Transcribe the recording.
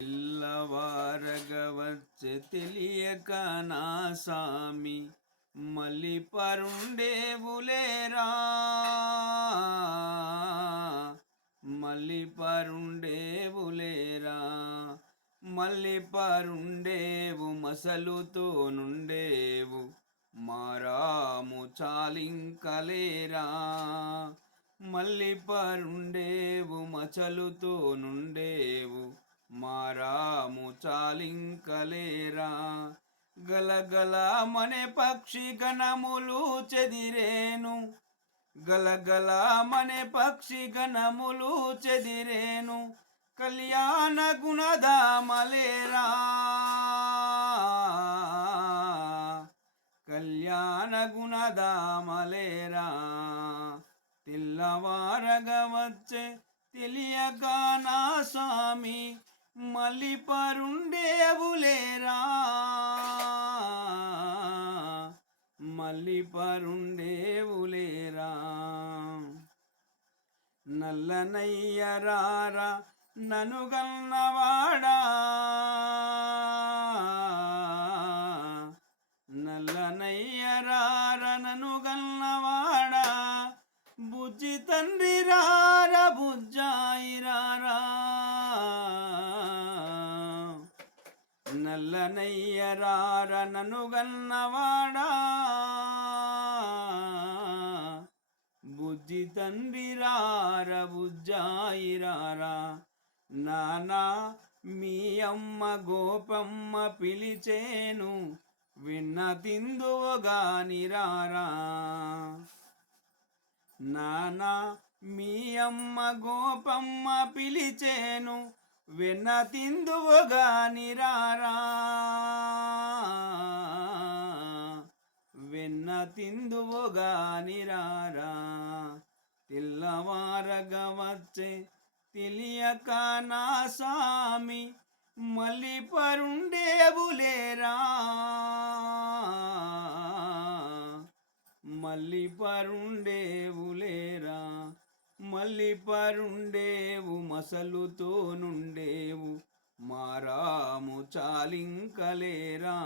తెల్లవారగవచ్చే తెలియక నా సామి మళ్ళీ పరుండేవులేరా, మళ్ళీ పరుండేవులేరా, మళ్ళీ పరుండేవు మసలుతో నుండేవు మారాము చాలింకలేరా, మళ్ళీ పరుండేవు మచలుతో నుండేవు మారాము చాలింకలేరా. గలగల మనే పక్షి గణములు చెదిరేను, గలగల మనే పక్షి గణములు చెదిరేను, కళ్యాణ గుణధామలేరా, కళ్యాణ గుణధామలేరా. తెల్లవారగా వచ్చే తెలియక నా స్వామి మళ్ళీ పరుండేవులేరా, మళ్ళీ పరుండేవులేరా. నల్లనయ్యరారా నను గన్నవాడా, నల్లనయ్యరారా నను గన్నవాడా, బుజ్జి తండ్రి రారా బుజ్జాయిరారా, నల్లనయ్యరార నను గన్నవాడా, బుజ్జి తండ్రి రార బుజ్జాయిరారా. నానా మీ అమ్మ గోపమ్మ పిలిచేను విన్న తిందువుగాని రారా, నానా మీ అమ్మ గోపమ్మ పిలిచేను వెన్న తిందువుగాని రారా, వెన్న తిందువుగాని రారా. తెల్లవారగా వచ్చే తెలియక నా సామి మళ్ళీ పరుండేవులేరా, మళ్ళీ పరుండేవులేరా, మళ్ళీ పరుండేవు మసలుతో నుండేవు మారాము చాలింకలేరా.